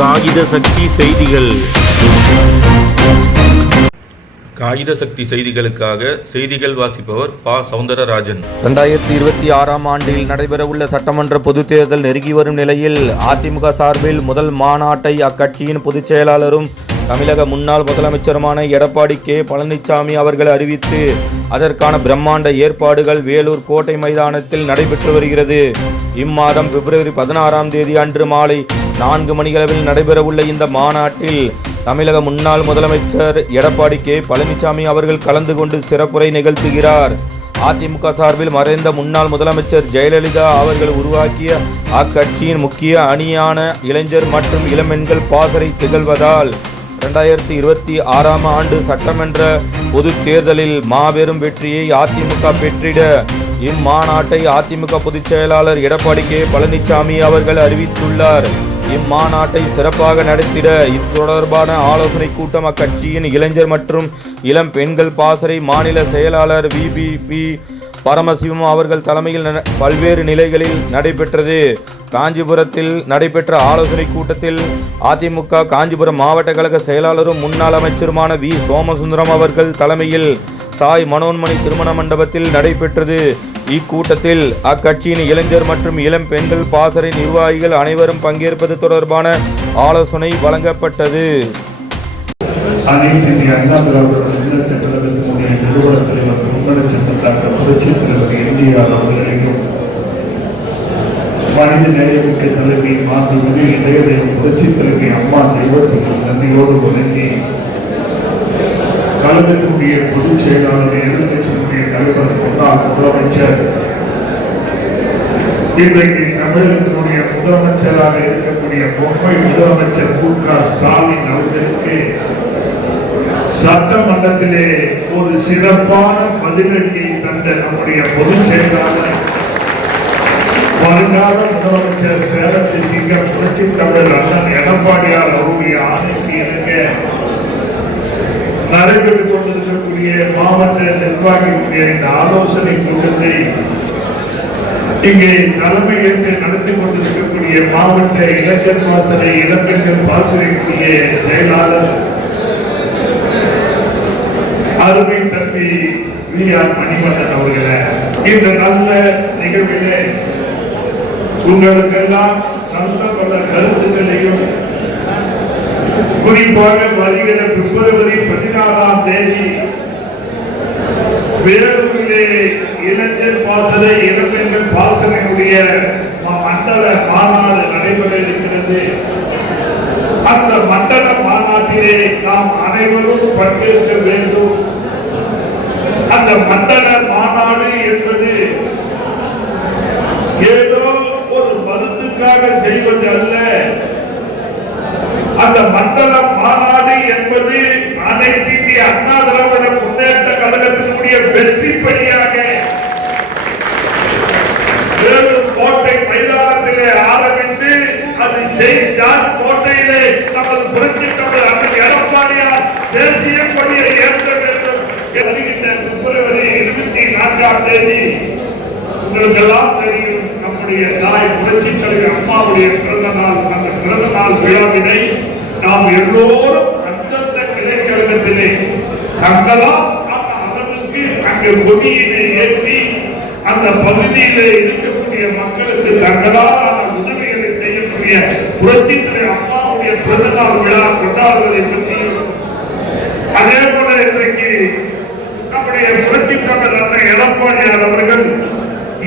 காகித சக்தி செய்திகள். காகித சக்தி செய்திகளுக்காக செய்திகள் வாசிப்பவர் ப. சௌந்தரராஜன். 2026ஆம் ஆண்டில் நடைபெறவுள்ள சட்டமன்ற பொதுத் தேர்தல் நெருங்கி வரும் நிலையில் அதிமுக சார்பில் முதல் மாநாட்டை அக்கட்சியின் பொதுச் செயலாளரும் தமிழக முன்னாள் முதலமைச்சருமான எடப்பாடி கே. பழனிசாமி அவர்கள் அறிவித்து அதற்கான பிரம்மாண்ட ஏற்பாடுகள் வேலூர் கோட்டை மைதானத்தில் நடைபெற்று வருகிறது. இம்மாதம் பிப்ரவரி 16ஆம் தேதி அன்று மாலை 4 மணியளவில் நடைபெறவுள்ள இந்த மாநாட்டில் தமிழக முன்னாள் முதலமைச்சர் எடப்பாடி கே. பழனிசாமி அவர்கள் கலந்து கொண்டு சிறப்புரை நிகழ்த்துகிறார். அதிமுக சார்பில் மறைந்த முன்னாள் முதலமைச்சர் ஜெயலலிதா அவர்கள் உருவாக்கிய அக்கட்சியின் முக்கிய அணியான இளைஞர் மற்றும் இளம்பெண்கள் பாசறை திகழ்வதால் 2026ஆம் ஆண்டு சட்டமன்ற பொது தேர்தலில் மாபெரும் வெற்றியை அதிமுக பெற்றிட இம்மாநாட்டை அதிமுக பொதுச் செயலாளர் எடப்பாடி கே. பழனிசாமி அவர்கள் அறிவித்துள்ளார். இம்மாநாட்டை சிறப்பாக நடத்திட இது தொடர்பான ஆலோசனை கூட்டம் அக்கட்சியின் இளைஞர் மற்றும் இளம் பெண்கள் பாசறை மாநில செயலாளர் VBP பரமசிவம் அவர்கள் தலைமையில் பல்வேறு நிலைகளில் நடைபெற்றது. காஞ்சிபுரத்தில் நடைபெற்ற ஆலோசனை கூட்டத்தில் அதிமுக காஞ்சிபுரம் மாவட்ட கழக செயலாளரும் முன்னாள் அமைச்சருமான வி. சோமசுந்தரம் அவர்கள் தலைமையில் சாய் மனோன்மணி திருமண மண்டபத்தில் நடைபெற்றது. இக்கூட்டத்தில் அக்கட்சியின் இளைஞர் மற்றும் இளம் பெண்கள் பாசறை நிர்வாகிகள் அனைவரும் பங்கேற்பது தொடர்பான ஆலோசனை வழங்கப்பட்டது. மனித நேயமிக்க தலைவி மாண்புமிகு இதயதேவ புரட்சித் தலைவி அம்மா தெய்வத்துக்கு நன்றியோடு வணங்கி கலந்துக்கூடிய பொதுச் செயலாளர் எதிர்கட்சியினுடைய தலைவர் முன்னாள் முதலமைச்சர் இன்றைக்கு தமிழகத்தினுடைய முதலமைச்சராக இருக்கக்கூடிய பொம்மை முதலமைச்சர் மு.க. ஸ்டாலின் அவர்களுக்கு சட்டமன்றத்திலே ஒரு சிறப்பான பதிலடியை தந்த நம்முடைய பொதுச் செயலாளர் வருங்கால முதலமைச்சர் சேலத்து சிங்கம் புரட்சி தமிழர் அண்ணன் எடப்பாடியார் அவருடைய ஆணைக்கு இணங்க நடைபெற்றுக் கொண்டிருக்கக்கூடிய மாவட்ட நிர்வாகிகளுடைய இந்த ஆலோசனை கூட்டத்தை இங்கே தலைமையேற்று நடத்தி கொண்டிருக்கக்கூடிய மாவட்ட இளைஞர் பாசறை இளம்பெண்கள் பாசறைக்குரிய செயலாளர் அருமை தம்பி V.R. மணிவண்ணன் அவர்களே, இந்த நல்ல நிகழ்விலே உங்களுக்கெல்லாம் நல்ல பல கருத்துக்களையும் குறிப்பாக வருகிற பிப்ரவரி 14ஆம் தேதி வேலூரிலே இளைஞர் பாசறை இளம்பெண்கள் பாசறையுடைய மண்டல மாநாடு நடைபெற இருக்கிறது. அந்த மண்டல மாநாட்டிலே நாம் அனைவரும் பங்கேற்க வேண்டும். அந்த மண்டல மாநாடு என்பது ஏதோ ஒரு மருந்துக்காக செய்வது அல்ல. அந்த மண்டல மாநாடு என்பது அனைத்து இந்திய அண்ணா திராவிட முன்னேற்ற கழகத்தினுடைய வெற்றி படியாக வேலூர் கோட்டை மைதானத்திலே ஆரம்பித்து அது ஜெயிச்சார் கோட்டையிலே நமது புரட்சி தமிழர் அண்ணன் எடப்பாடியார் தேசிய கொடியை ஏற்ற வேண்டும். வருகின்ற பிப்ரவரி 24ஆம் தேதி உங்களுக்கெல்லாம் தெரியும், நம்முடைய தாய் புரட்சி தலைவர் அம்மாவுடைய பிறந்த நாள். அந்த பிறந்த நாள் விழாவினை நாம் எல்லோரும் அந்தந்த கிளைக்கழகத்திலே தங்களால் அளவுக்கு அங்கே கொடியினை ஏற்றி அந்த பகுதியிலே இருக்கக்கூடிய மக்களுக்கு தங்களால் உதவிகளை செய்யக்கூடிய புரட்சி தலைவர் அம்மாவுடைய பிறந்த நாள் விழா கொண்டாடுவதை பற்றியும், அதே போல இன்றைக்கு நம்முடைய புரட்சி தமிழர் அண்ணன் எடப்பாடியார் அவர்கள்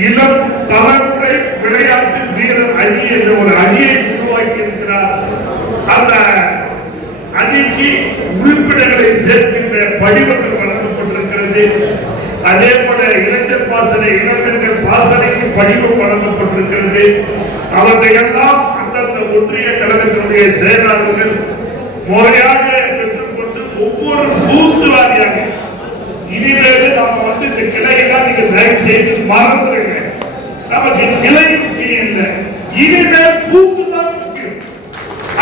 இளம் தலைமுறை விளையாட்டு வீரர் அணி என்ற ஒரு அணியை உருவாக்கி இருக்கிறார். அந்த அணிக்கு உறுப்பினர்களை சேர்க்கின்ற படிவங்கள் வழங்கப்பட்டிருக்கிறது. அதே போல இளைஞர் பாசறை இளம்பெண்கள் பாசறைக்கு படிவம் வழங்கப்பட்டிருக்கிறது. அவற்றையெல்லாம் அந்தந்த ஒன்றிய கழகத்தினுடைய செயலாளர்கள் முறையாக பெற்றுக்கொண்டு ஒவ்வொரு பூத்து வாரியாக இனிமேல் நாம இந்த கிளையெல்லாம் நீங்க தயவு செய்து மறந்துருங்க. நமக்கு கிளை முக்கியம் இல்லை, இனிமேல் பூத்து தான் முக்கியம்.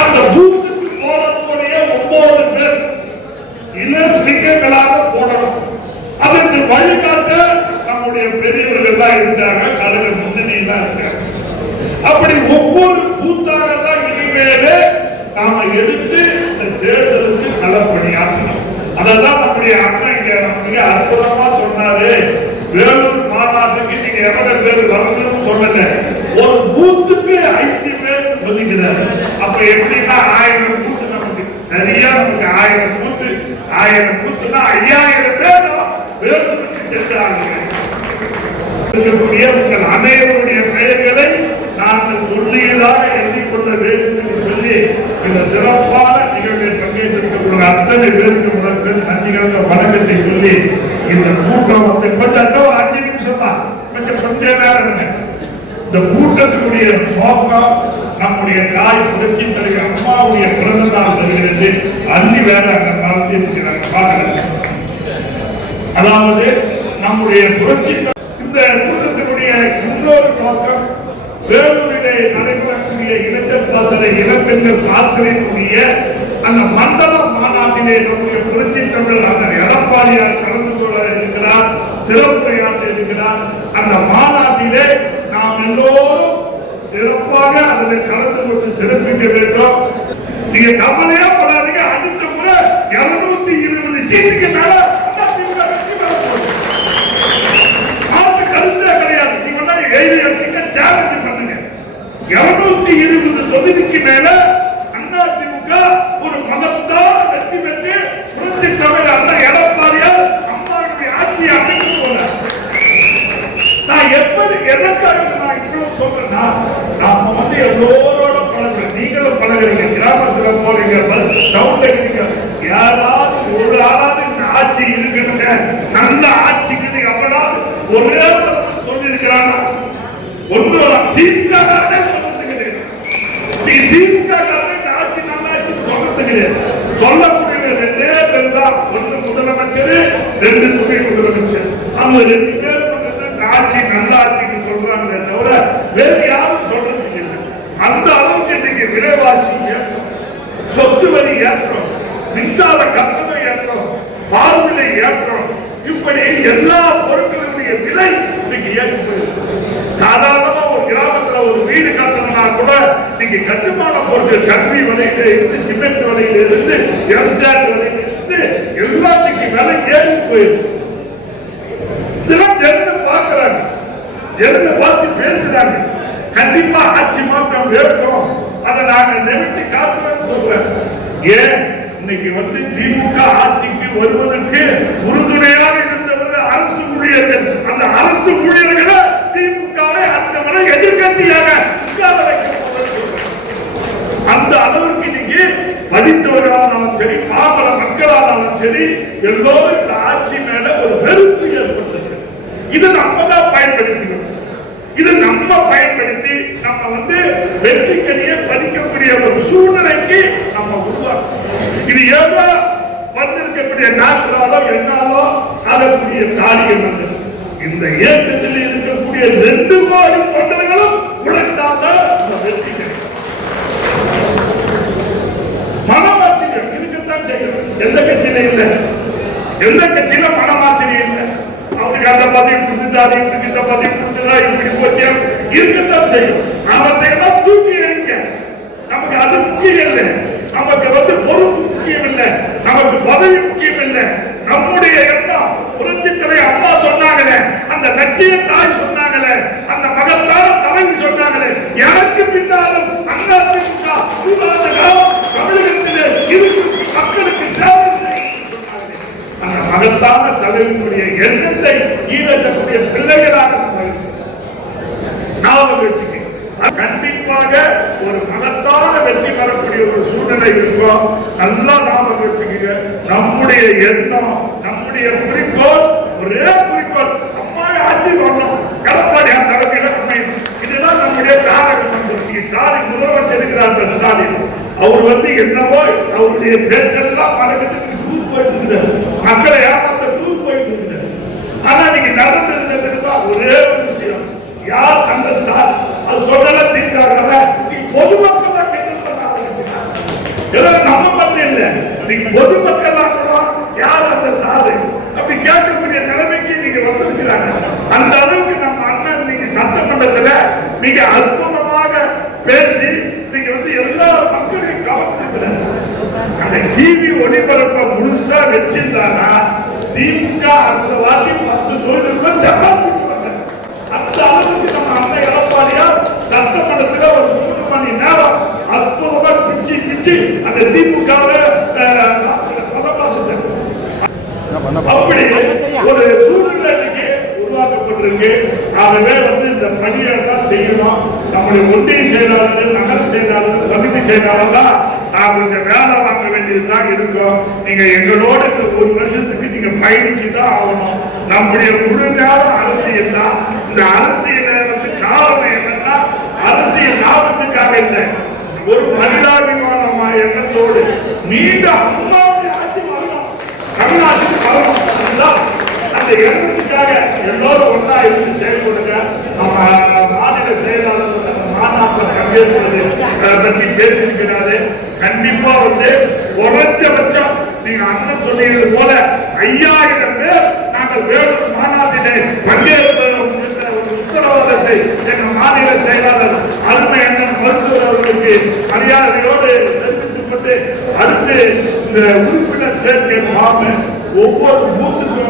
அந்த பூத்துக்கு போடக்கூடிய 9 பேர் இளம் சிங்கங்களாக போடணும். அதற்கு வழிகாட்ட நம்முடைய பெரியவர்கள் எல்லாம் இருந்தாங்க, கழக முன்னணி தான் இருக்காங்க. அப்படி ஒவ்வொரு பூத்தாக தான் இனிமேலே நாம் எடுத்து இந்த தேர்தலுக்கு களப்பணியாற்றணும். அதெல்லாம் நம்முடைய அண்ணன் இங்க மிக அற்புதமா சொன்னாரு. வேலூர் மாநாட்டுக்கு நீங்க எவ்வளவு பேர் வரணும்னு சொல்லல, ஒரு பூத்துக்கு 5 பேர் சொல்லிக்கிறாரு. அப்ப எப்படின்னா 1000 பூத்து நமக்கு சரியா, நமக்கு 1000 பூத்துனா 5000 பேர் வேலூருக்கு சென்றாங்க. இருக்கக்கூடிய உங்கள் அனைவருடைய பெயர்களை நாங்கள் சொல்லியதாக எண்ணிக்கொள்ள வேண்டும் என்று சொல்லி இந்த சிறப்பான நிகழ்வில் பங்கேற்றிருக்கிற அத்தனை பேருக்கு முதல் நன்றிகள வணக்கத்தை சொல்லி இந்த கூட்டம் வந்து கொஞ்சம் 5 நிமிஷம் தான், கொஞ்சம் நேரம். இந்த கூட்டத்தினுடைய நோக்கம் நம்முடைய தாய் புரட்சி தலைவர் அம்மாவுடைய பிறந்த நாள் வருகிறது. அள்ளி வேற அங்க கலந்து இருக்கிறாங்க பார்க்கிறாங்க. அதாவது நம்முடைய புரட்சி இந்த கூட்டத்தினுடைய இன்னொரு நோக்கம் வேலூரிலே நடைபெறக்கூடிய இளைஞர் பாசறை இளம்பெண்கள் பாசறையினுடைய அந்த மண்டல மாநாட்டிலே நம்முடைய புரட்சி தமிழர் அந்த எடப்பாடியார் கலந்து கொள்ள இருக்கிறார், சிறப்புரையாற்ற இருக்கிறார். அந்த மாநாட்டிலே நாம் எல்லோரும் சிறப்பாக அதில் கலந்து கொண்டு சிறப்பிக்க வேண்டும். நீங்க கவலையா படாதீங்க, அடுத்த முறை 220 சீட்டுக்கு மேல சேலஞ்ச் பண்ணுங்க. 220 தொகுதிக்கு மேல அதிமுக ஒரு மகத்தான வெற்றி பெற்று புரட்சி தமிழர் எடப்பாடியார் அம்மாவுடைய ஆட்சியை அமைத்து போல. நான் எப்படி எதற்காக நான் இவ்வளவு சொல்றேன்னா, நாம வந்து எல்லோரோட பழகிறோம், நீங்களும் பழகிறீங்க, கிராமத்துல போறீங்க, டவுன்ல இருக்கீங்க, யாராவது ஒரு ஆளாவது இந்த ஆட்சி இருக்குங்க, நல்ல ஆட்சிக்கு எவ்வளவு ஒரே சொல்லியிருக்கிறாங்க. திமுக ஆட்சி நல்லாட்சி சொல்றது கிடையாது. சொல்லக்கூடிய 2 பேர் தான், ஒன்று முதலமைச்சர், 2 துணை முதலமைச்சர். அவங்க 2 பேர் மட்டும் ஆட்சி நல்லாட்சின்னு சொல்றாங்களே தவிர வேறு யாரும் சொல்றது இல்லை. அந்த அளவுக்கு இன்னைக்கு விலைவாசி ஏற்றம், சொத்து வரி ஏற்றம், மின்சார கட்டணம் ஏற்றம், பால் விலை ஏற்றம், இப்படி எல்லா பொருட்களுடைய விலை இன்னைக்கு ஏற்று. சாதாரணமா ஒரு கிராமத்துல ஒரு வீடு கட்டணும்னா கூட நீங்க கட்டுமான பொருட்கள் கல்வி விலையில இருந்து, சிமெண்ட் விலையில இருந்து, எம்ஜிஆர் விலையில இருந்து எல்லாத்துக்கு விலை ஏறி போயிருக்கு. இதெல்லாம் ஜனங்க பாக்குறாங்க, ஜனங்க பார்த்து பேசுறாங்க. கண்டிப்பா ஆட்சி மாற்றம் ஏற்படும், அதை நாங்க நிறுத்தி காட்டுறோம்னு சொல்றேன். ஏன் இன்னைக்கு வந்து திமுக ஆட்சிக்கு வருவதற்கு உறுதுணையாக இருந்தவர்கள் அரசு ஊழியர்கள். அந்த அரசு ஊழியர்களை திமுகவை அந்த முறை எதிர்கட்சியாக அந்த அளவுக்கு இன்னைக்கு படித்தவர்களானாலும் சரி, பாமர மக்களானாலும் சரி, எல்லோரும் இந்த ஆட்சி மேல ஒரு வெறுப்பு ஏற்பட்டது. இதை நம்ம தான் பயன்படுத்திக்கணும். இது நம்ம பயன்படுத்தி நம்ம வந்து வெற்றிக்கணியை பதிக்கக்கூடிய ஒரு சூழ்நிலைக்கு நம்ம உருவாக்கணும். இது ஏதோ வந்திருக்கக்கூடிய நாட்களாலோ என்னாலோ அதற்குரிய காரியம் அல்ல. இந்த இயக்கத்தில் இருக்கக்கூடிய 2 கோடி தொண்டர்களும் உழைத்தால்தான் வெற்றி கிடைக்கும். மனமாச்சரியம் இருக்கத்தான் செய்யணும். எந்த கட்சியில இல்லை, எந்த கட்சியில மனமாச்சரியம் இல்லை. அவருக்கு அந்த பதவி கொடுத்துட்டாரு, இந்த பதவி கொடுத்துட்டா, இப்படி போச்சு இருக்கத்தான் செய்யும். அவற்றையெல்லாம் தூக்கி எறிங்க. நமக்கு அது முக்கியம் இல்லை. நமக்கு வந்து பொறுப்பு முக்கியம் இல்லை, நமக்கு பதவி முக்கியம் இல்லை. நம்முடைய எண்ணம் புரட்சி தலைவர் அம்மா சொன்னாங்களே, அந்த லட்சிய தாய் சொன்னாங்களே, அந்த மகத்தான தலைவி சொன்னாங்களே, எனக்கு பின்னாலும் அதிமுக தமிழகத்திலே இருக்கும் மக்களுக்கு சேவை சொன்னாங்களே, அந்த மகத்தான தலைவனுடைய எண்ணத்தை ஈரக்கூடிய பிள்ளைகளாக ஞாபகம் வச்சுக்க. கண்டிப்பாக ஒரு மகத்தான வெற்றி பெறக்கூடிய ஒரு சூழ்நிலை இருக்கும். நல்லா ஞாபகம் வச்சுக்க. நம்முடைய எண்ணம், நம்முடைய குறிக்கோள், ஒரே குறிக்கோள், அம்மாவை ஆட்சி வரணும், எடப்பாடியார் தலைமையில். இதுதான் நம்முடைய தாரக மந்திரம். ஸ்டாலின் முதலமைச்சர் இருக்கிறார். ஸ்டாலின் அவர் வந்து என்னவோ அவருடைய பேச்செல்லாம் பழக்கத்துக்கு டூர் போயிட்டு இருந்தார், மக்களை ஏமாத்த டூர் போயிட்டு இருந்தார். ஆனா நீங்க நடந்திருந்ததுன்னா ஒரே ஒரு விஷயம், யார் அந்த சார் அது சொல்லல தீர்க்காக பொதுமக்கள் தான் நம்ம மட்டும் இல்ல, நீங்க பொதுமக்கள் யார் அந்த சாரு அப்படி கேட்கக்கூடிய நிலைமைக்கு நீங்க வந்திருக்கிறாங்க. அந்த அளவுக்கு நம்ம அண்ணன் நீங்க சட்டமன்றத்துல மிக அற்புதமாக பேசி நீங்க வந்து எல்லா மக்களையும் கவர்ந்திருக்கிறார். அந்த டிவி ஒளிபரப்ப முழுசா வச்சிருந்தானா திமுக அடுத்த வாட்டி 10 தொகுதிக்கும் டெபாசிட் பண்ண அந்த அளவுக்கு நம்ம அந்த எடப்பாடியார் சட்டமன்றத்துல ஒரு 3 மணி நேரம் அற்புதமா பிச்சு அந்த திமுகவை அப்படி ஒரு சூழ்நிலை உருவாக்கப்பட்டிருக்கு. ஆகவே இந்த பணியை தான் செய்யணும். நம்முடைய ஒன்றிய செயலாளர்கள், நகர செயலாளர்கள், கமிட்டி செயலாளர் தான் கொஞ்சம் வேலை வாங்க வேண்டியதுதான் இருக்கும். நீங்க எங்களோட இந்த 1 வருஷத்துக்கு நீங்க பயணிச்சுதான் ஆகணும். நம்முடைய முழு நேரம் அரசியல் தான். இந்த அரசியல காரணம் என்னன்னா அரசியல் லாபத்துக்காக இல்லை, ஒரு மனிதாபிமான எண்ணத்தோடு நீண்ட அம்மாவுடைய ஆட்சி வரணும், தமிழ்நாட்டுக்கு வரணும். அந்த எண்ணத்துக்காக எல்லோரும் ஒன்றா இருந்து செயல்படுங்க. நம்ம மாநில செயலாளர் மாநாட்டில் பங்கேற்பது பற்றி பேசியிருக்கிறாரு. கண்டிப்பா குறைந்தபட்சம் நீங்க அண்ணன் சொல்லியது போல 5000 பேர் நாங்கள் வேலூர் மாநாட்டிலே பங்கேற்பது உத்தரவாதத்தை எங்க மாநில செயலாளர் அருமை அண்ணன் மருத்துவர் அவர்களுக்கு மரியாதையோடு தெரிவித்துக்கொண்டு அடுத்து இந்த உறுப்பினர் சேர்க்கை ஃபார்ம் ஒவ்வொரு பூத்துக்கும்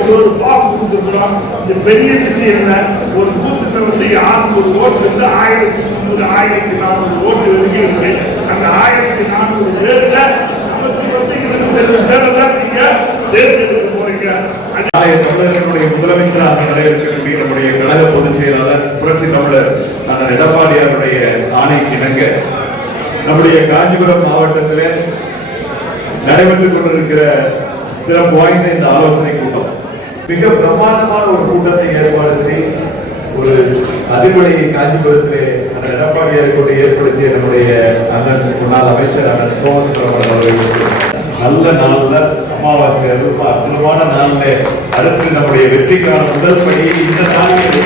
ஒவ்வொரு ஃபார்ம் கொடுத்துருக்கிறோம். இந்த பெரிய விஷயம் என்ன, ஒரு பூத்துக்கு 600 ஓட்டு 1300 1400 ஓட்டு வரைக்கும் இருக்கு. அந்த 1400 பேர்ல தமிழர்களுடைய முதலமைச்சராக நடைபெறக்கூடிய நம்முடைய கழக பொதுச் செயலாளர் புரட்சி தமிழர் அண்ணன் எடப்பாடியாருடைய ஆணைக்கு இணங்க நம்முடைய காஞ்சிபுரம் மாவட்டத்திலே நடைபெற்றுக் கொண்டிருக்கிற சிறப்பு வாய்ந்த இந்த ஆலோசனை கூட்டம் மிக பிரமாண்டமான ஒரு கூட்டத்தை ஏற்பாடு செய்து ஒரு அதிர்வலையை காஞ்சிபுரத்திலே அந்த எடப்பாடியாருக்கு ஏற்படுத்திய நம்முடைய அண்ணன் முன்னாள் அமைச்சர் அண்ணன் சோமசுந்தரம் அவர்களுக்கு நல்ல நாள்ல அமாவாசை ரொம்ப அற்புதமான நாள்ல அடுத்து நம்முடைய வெற்றிக்கான முதல் படியை இந்த நாளில்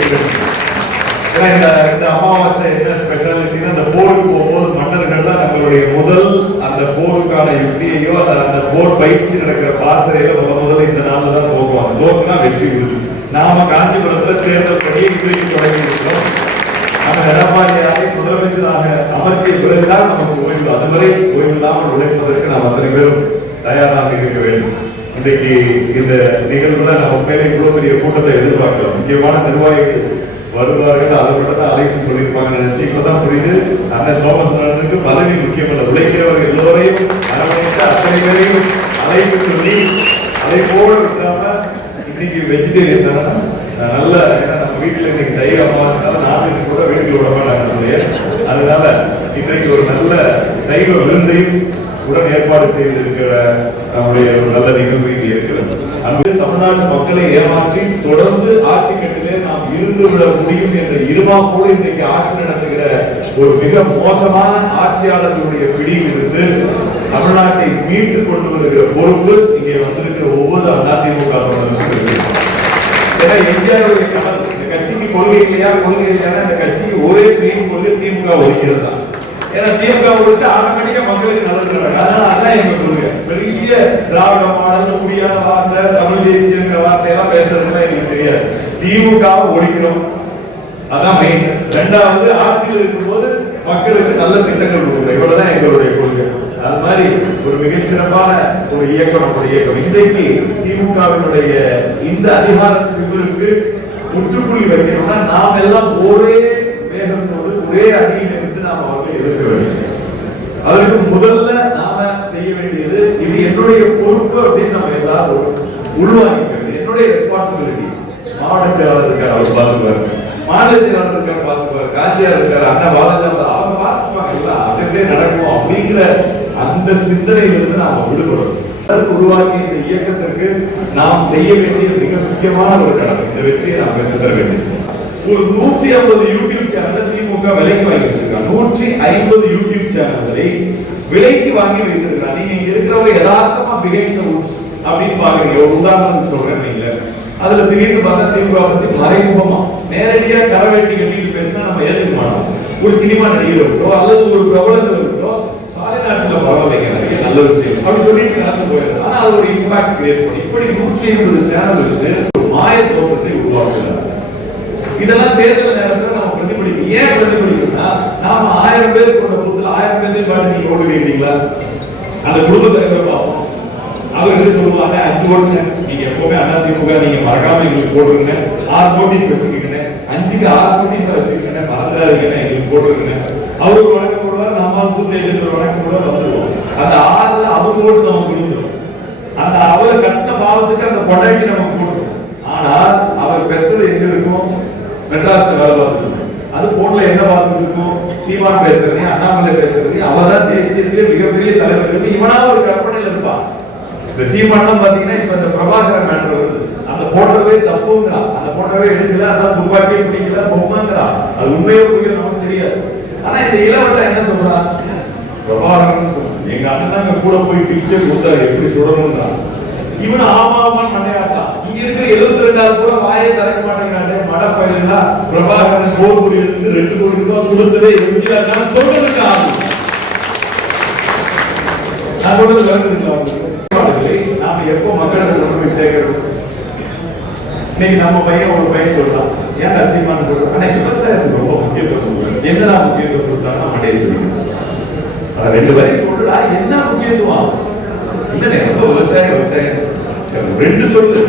இந்த அமாவாசை என்ன ஸ்பெஷாலிட்டின்னா அந்த போருக்கு போகும்போது மன்னர்கள்லாம் நம்மளுடைய முதல் அந்த போருக்கான யுக்தியையோ அந்த போர் பயிற்சி நடக்கிற பாசறையில முதல்ல இந்த நாள்ல தான் போகுவாங்க. தோக்குனா வெற்றி விருது. நாம காஞ்சிபுரத்துல தேர்தல் படியை இன்றைக்கு தொடங்கி இருக்கிறோம். நம்ம எடப்பாடியாரை முதலமைச்சராக அமர்த்திய பிறகுதான் நமக்கு ஓய்வு, அதுவரை ஓய்வு இல்லாமல் உழைப்பதற்கு நாம் அத்தனை பேரும் தயாராக இருக்க வேண்டும். இன்றைக்கு இந்த நிகழ்வுல நம்ம மேலே இவ்வளவு பெரிய கூட்டத்தை எதிர்பார்க்கலாம். முக்கியமான நிர்வாகிகள் வருவார்கள், அதை மட்டும் தான் அழைப்பு சொல்லியிருப்பாங்க நினைச்சு இப்பதான் புரியுது. அண்ணன் சோமசுந்தரனுக்கு பதவி முக்கியமல்ல, உழைக்கிறவர்கள் எல்லோரையும் அரவணைத்து அத்தனை பேரையும் அழைப்பு சொல்லி அதை போல விட்டாம இன்னைக்கு வெஜிடேரியன் தானே நல்ல, ஏன்னா நம்ம வீட்டுல இன்னைக்கு தை அமாவாசைனால நான்வெஜ் கூட வீட்டுல விட மாட்டாங்க. அதனால இன்றைக்கு ஒரு நல்ல சைவ விருந்தையும் உடன் ஏற்பாடு செய்திருக்கிற நம்முடைய ஒரு நல்ல நிகழ்வு இது இருக்கிறது. அங்கு தமிழ்நாட்டு மக்களை ஏமாற்றி தொடர்ந்து ஆட்சி கட்டிலே நாம் இருந்து விட முடியும் என்ற இருமாப்போடு இன்றைக்கு ஆட்சி நடத்துகிற ஒரு மிக மோசமான ஆட்சியாளர்களுடைய பிடியில் இருந்து தமிழ்நாட்டை மீட்டு கொண்டு வருகிற பொறுப்பு இங்கே வந்திருக்கிற ஒவ்வொரு அதிமுக எம்ஜிஆருடைய கனவு. இந்த கட்சிக்கு கொள்கை இல்லையா, கொள்கை இல்லையா, இந்த கட்சிக்கு ஒரே மெயின் கொள்கை திமுக ஒதுக்கிறது தான். ஏன்னா திமுக ஒதுச்சு ஆட்டோமேட்டிக்கா மக்களுக்கு நல்லது. அதனால அதான் எங்க கொள்கை. பெரிய திராவிட மாடல், குடியான வார்த்தை, தமிழ் தேசியங்கிற வார்த்தையெல்லாம் பேசுறதுலாம் எனக்கு தெரியாது. திமுகவை ஒழிக்கிறோம், அதான் மெயின். ரெண்டாவது ஆட்சியில் இருக்கும்போது மக்களுக்கு நல்ல திட்டங்கள் கொடுக்குறோம், இவ்வளவுதான் எங்களுடைய கொள்கை. அது மாதிரி ஒரு மிகச்சிறப்பான ஒரு இயக்கம் நம்முடைய இயக்கம். இன்றைக்கு திமுகவினுடைய இந்த அதிகாரத்திற்கு முற்றுப்புள்ளி வைக்கணும்னா நாம் எல்லாம் ஒரே வேகத்தோடு ஒரே அணியில் இருந்து நாம் அவர்களை எதிர்க்க வேண்டும். அதற்கு முதல்ல நாம செய்ய வேண்டியது, இது என்னுடைய பொறுப்பு அப்படின்னு நம்ம எல்லாரும் உள்வாங்கிக்கிறது. என்னுடைய ரெஸ்பான்சிபிலிட்டி. மாவட்ட செயலாளர் இருக்கார், அவர் பார்த்துக்குவாரு. மாநில செயலாளர் இருக்கார், பார்த்துக்குவாரு. காஞ்சியார் இருக்காரு, அண்ணன் பாலாஜி அவங்க பார்த்துப்பாங்க. அப்படியே நடக்கும் அப்படிங்கிற அந்த சிந்தனையிலிருந்து நாம விடுபடும். உருவாக்கி இந்த இயக்கத்திற்கு நாம் செய்ய வேண்டிய மிக முக்கியமான ஒரு கடமை. இந்த வெற்றியை நாம் பெற்று தர வேண்டும். ஒரு 150 யூடியூப் சேனல் திமுக விலைக்கு வாங்கி வச்சிருக்காங்க. 150 யூடியூப் சேனல்களை விலைக்கு வாங்கி வைத்திருக்காங்க. நீங்க இங்க இருக்கிறவங்க யதார்த்தமா பிஹைண்ட் தி ரூட்ஸ் அப்படின்னு பாக்குறீங்க. ஒரு உதாரணம் சொல்றேன். நீங்க அதுல திடீர்னு பார்த்தா திமுக பத்தி மறைமுகமா நேரடியா கரவேட்டி கட்டிட்டு பேசினா நம்ம ஏற்றுக்க மாட்டோம். ஒரு சினிமா நடிகர் இருக்கோ அல்லது ஒரு பிரபலங்கள் இருக்கோ சாலைநாட்சியில பரவாயில்லைங்க, நிறைய நல்ல விஷயம் அப்படி சொல்லிட்டு நடந்து போயிடுது. ஆனா அது ஒரு இம்பாக்ட் கிரியேட் பண்ணி இப்படி 150 சேனல் வச்சு ஒரு மாய தோற்றத்தை உருவாக்குறாங்க. இதெல்லாம் தேர்தல் நேரத்தில் நம்ம பிரதிபலிக்கும். ஏன் பிரதிபலிக்கும்னா, நாம 1000 பேர் கொண்ட பொறுத்தல 1000 பேரையும் பாட்டு நீங்க ஓட்டு கேட்டீங்களா? அந்த குடும்ப தலைவர் பார்ப்போம். அவர் என்ன சொல்லுவாங்க, 5 ஓட்டுங்க, நீங்க எப்பவுமே அதிமுக நீங்க மறக்காம எங்களுக்கு போட்டுருங்க, 6 நோட்டீஸ் வச்சுக்கீங்க, 5க்கு 6 நோட்டீஸ் வச்சுக்கீங்க, மறந்துடாதீங்க எங்களுக்கு போட்டுருங்க. அவரு ஒரு வழக்கு போடுவார், நம்ம பூத் ஏஜென்ட் ஒரு வழக்கு போடுவார், வந்துருவோம். அந்த 6ல அவர் ஓட்டு நமக்கு கொடுத்துரும். அந்த அவரை கட்டின பாவத்துக்கு அந்த கொண்டாடி நமக்கு போட்டுரும். ஆனால் அவர் பெற்றது எங்க இருக்கும்? மெட்ராஸ்ல வேலை பார்த்துருக்கோம். அது போன்ல என்ன பார்த்துட்டு இருக்கும்? சீமான் பேசுறது, அண்ணாமலை பேசுறது, அவர்தான் தேசியத்திலே மிகப்பெரிய தலைவர். இவனா ஒரு கற்பனையில் இருப்பான். இந்த சீமான் பாத்தீங்கன்னா இப்ப இந்த பிரபாகரன் மேட்டர் வருது, அந்த போட்டோவே தப்புங்கிறான், அந்த போட்டோவே எடுக்கல, அதான் துப்பாக்கியே பிடிக்கல, பொம்மைங்கிறான். அது உண்மையோ புரியல நமக்கு தெரியாது. ஆனா இந்த இளவட்ட என்ன சொல்றான்? பிரபாகரன் எங்க அண்ணன் கூட போய் பிக்சர் கொடுத்தாரு, எப்படி சுடணும்ன்றான். இவனு ஆமாமா மண்டையாட்டான். இங்க இருக்கிற 72 கூட வாயை திறக்க மாட்டேங்கிறாங்க. மடப்பயிலா பிரபாகரன் போர்க்குடியிலிருந்து 2 கோடி ரூபாய் கொடுத்ததே எம்ஜிஆர் தான் சொல்றதுக்கு ஆகும். நான் சொல்றது வருது. நாம எப்போ மக்களுக்கு கொண்டு போய் சேர்க்கிறது? இன்னைக்கு நம்ம பையன் ஒரு பையன் சொல்லலாம், ஏன் அசிங்கமான சொல்றோம், ஆனா விவசாயத்துக்கு ரொம்ப முக்கியத்துவம். என்னடா முக்கியத்துவம் கொடுத்தாங்கன்னா மண்டையை சொல்லிக்கணும். 2 வரை சொல்றா என்ன முக்கியத்துவம்? இல்ல ரொம்ப விவசாயம் 2 சொல்லு.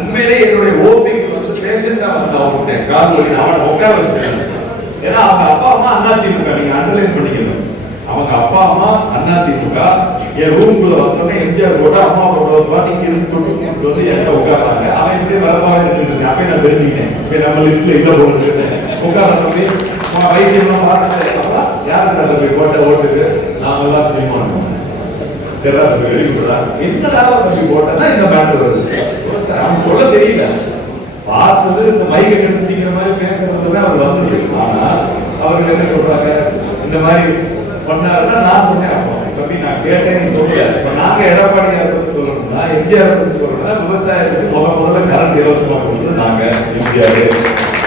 உண்மையிலே என்னுடைய ஓபிக்கு வந்து பேஷண்டா வந்து அவங்க கால் வலி அவனை உட்கார வச்சிருக்காங்க. ஏன்னா அவங்க அப்பா அம்மா அதிமுக, நீங்க அண்டர்லைன் பண்ணிக்கணும். அவங்க அப்பா அம்மா அதிமுக. என் ரூம்குள்ள வந்தோடனே எம்ஜிஆர் கூட அம்மாவோட நீங்க இருந்து தொட்டு வந்து என்கிட்ட உட்கார்றாங்க. அவன் இப்படி வரப்பாக இருந்துட்டு அப்ப நான் தெரிஞ்சுக்கிட்டேன். இப்ப நம்ம லிஸ்ட்ல இல்ல போட்டு உட்கார சொல்லி வைத்தியம் யாருக்கு அதை போய் போட்ட ஓட்டுக்கு நாம எல்லாம் செய்யணும். என்னடா தம்பி போட்டா இந்த மேட்டர் வருது. அவன் சொல்ல தெரியல, பார்த்தது இந்த மைக்கை எடுத்துக்கிற மாதிரி பேசுறதுதான் அவர் வந்து. ஆனா அவர்கள் என்ன சொல்றாங்க, இந்த மாதிரி பண்ணாருன்னா நான் சொன்னேன், தம்பி நான் கேட்டேன் நீ சொல்ல. இப்ப நாங்க எடப்பாடியார் பத்தி சொல்லணும்னா, எம்ஜிஆர் பத்தி சொல்லணும்னா, விவசாயத்துக்கு முதல்ல கரண்ட் இலவசமா கொடுத்தது நாங்க எம்ஜிஆர்.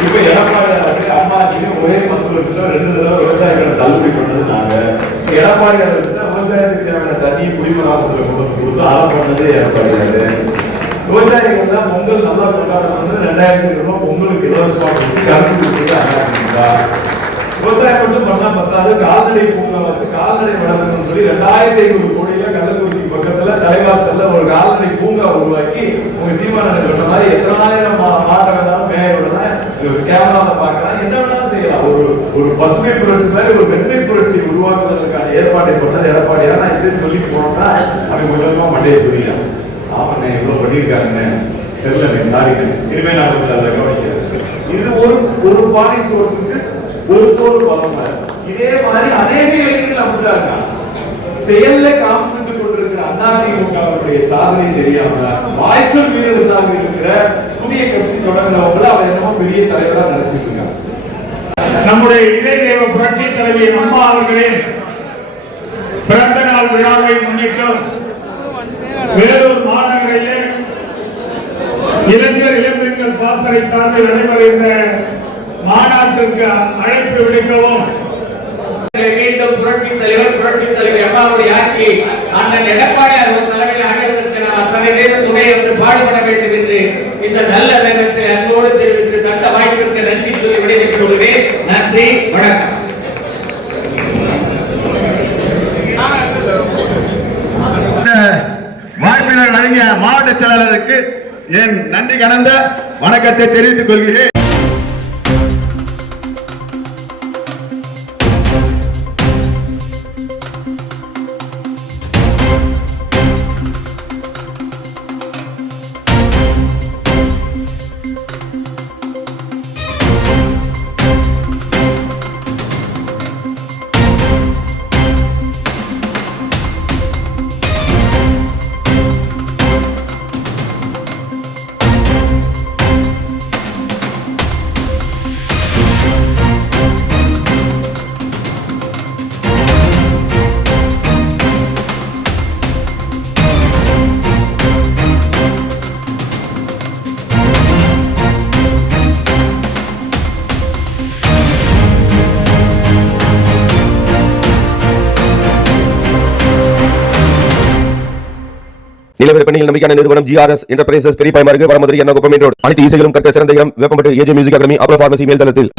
இப்ப எடப்பாடியாருக்கு அம்மாஜிக்கு ஒரே 10 லட்சம் 2 தடவை விவசாயிகளை தள்ளுபடி பண்ணது நாங்க. எடப்பாடியார் விவசாயத்துக்கு தேவையான தண்ணி குடிமராமத்துல கொடுத்து அதை பண்ணது எடப்பாடியாரு. விவசாயிகள் தான் பொங்கல் நல்லா கொண்டாடம் வந்து 2000 ரூபாய் பொங்கலுக்கு இலவசமா கொடுத்து கரண்ட் கொடுத்தது அதிமுக. விவசாயம் மட்டும் பண்ணா பத்தாது, கால்நடை பூங்கா வந்து கால்நடை வளர்க்கணும்னு சொல்லி 2500 கோடியில கள்ளக்குறிச்சி பக்கத்துல தலைவாசல்ல ஒரு கால்நடை பூங்கா உருவாக்கி, உங்க சீமானன் சொன்ன மாதிரி எத்தனாயிரம் மாட்டை வேணாலும் மேய விடலாம், கேமரால பாக்கலாம், என்ன வேணாலும் செய்யலாம். ஒரு பசுமை புரட்சி மாதிரி ஒரு வெண்மை புரட்சி உருவாக்குவதற்கான ஏற்பாட்டை பண்ணது எடப்பாடியா. நான் இது சொல்லி போனோம்னா அவன் கொஞ்சமா மண்டையை சொல்லிக்கலாம். ஆமாண்ணே இவ்வளவு பண்ணியிருக்காங்க தெரியல, சாரிங்க, இனிமே நான் அதை கவனிக்கிறேன். இது ஒரு பாடி சோர்ஸுக்கு ஒரு சோறு பலம். இதே மாதிரி அநேக இளைஞர்கள் அப்படிதான் இருக்காங்க. செயல்ல காமிச்சு கொண்டிருக்கிற அதிமுகவுடைய சாதனை தெரியாம வாய்ச்சொல் வீரர்களாக இருக்கிற புதிய கட்சி தொடங்கினவங்கள அவர் என்னமோ பெரிய தலைவரா நினைச்சிட்டு இருக்காங்க. நம்முடைய இதய புரட்சி தலைவி அம்மா அவர்களின் பிறந்த நாள் விழாவை முன்னிட்டு வேலூர் மாநகரிலே இளைஞர் இளம்பெண்கள் பாசறை சார்பில் நடைபெறுகின்ற மாநாட்டிற்கு அழைப்பு விடுக்கவும், மீண்டும் புரட்சி தலைவர் அம்மாவுடைய ஆட்சியை அண்ணன் எடப்பாடியார் தலைமையில் அடைவதற்கு நாம் அத்தனை பேரும் துணை வந்து பாடுபட வேண்டும் என்று இந்த நல்ல நேரத்தை அன்போடு தெரிவித்து தட்ட வாய்ப்பிற்கு நன்றி சொல்லி விடைபெற்றுக் கொள்கிறேன். நன்றி, வணக்கம். வாய்ப்பினை வழங்கிய மாவட்ட செயலாளருக்கு என் நன்றி கலந்த வணக்கத்தை தெரிவித்துக் கொள்கிறேன். நிலவர பணியில் நம்பிக்கையான நிறுவனம் GRS என்டர்பிரைசஸ் பெரிய பயமாருக்கு வடமதுரை எண்ணகுப்பம் ரோடு. அனைத்து இசைகளும் கற்க சிறந்த இடம் வேப்பம்பட்டு AJ மியூசிக் அகாடமி, அப்ரோ பார்மசி மேல்தளத்தில்.